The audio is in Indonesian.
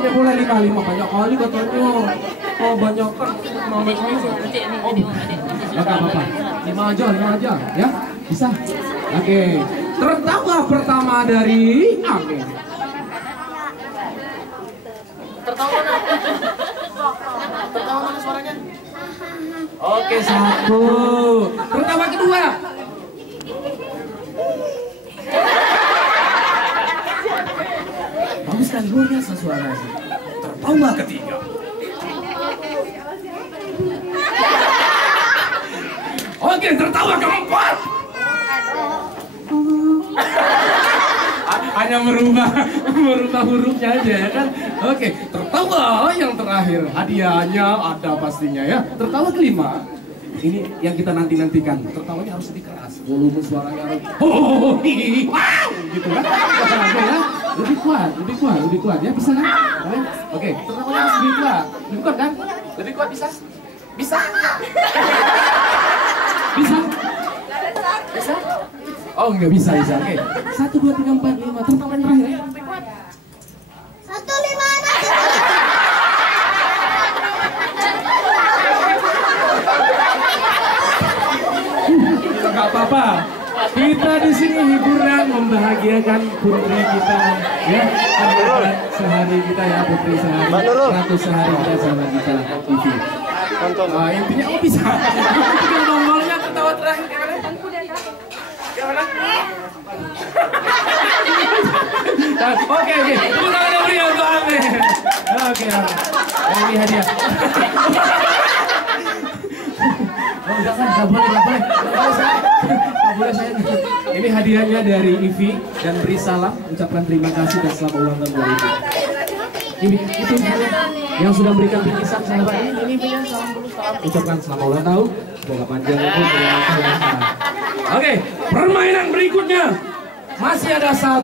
oke boleh 5 banyak kali katanya. Oh banyak kan. Oh, nggak apa-apa. 5 aja ya. Bisa. Oke. Tertawa pertama dari Amin. Tertawa mana suaranya? Oke, 1. Tertawa kedua. Bagus kan, luar biasa suaranya. Tertawa ketiga. Oke, tertawa keempat. Hanya merubah hurufnya aja ya kan. Oke, tertawa yang terakhir. Hadiahnya ada pastinya ya. Tertawa kelima. Ini yang kita nantikan. Tertawanya harus lebih keras. Volume suaranya harus wow gitu kan. Ya. Lebih kuat ya, bisa kan? Oke, tertawanya harus lebih kuat. Lebih kuat kan? Lebih kuat bisa? Bisa? Bisa? Bisa? Oh nggak bisa. Oke. 1, 2, 3, 4, 5. Tertawa yang terakhir ya. 1, 5, 6. Nggak apa-apa. Kita di sini hiburan membahagiakan putri kita ya. Sehari kita ya putri sehari. Ratu sehari kita sama kita TV. Intinya oh bisa. Tinggal nomornya tertawa terakhir gimana? Gimana? Oke. Tepuk tangan yang meriah untuk Amin. Oke. Ini hadiah. Oh jangan, nggak boleh saya. Ini hadiahnya dari Ivi dan beri salam, ucapkan terima kasih dan selamat ulang tahun buat Ivi. Itu yang sudah memberikan bingkisan sahabat ini punya salam dulu, ucapkan selamat ulang tahun, semoga panjang umur. Oke, permainan berikutnya masih ada 1.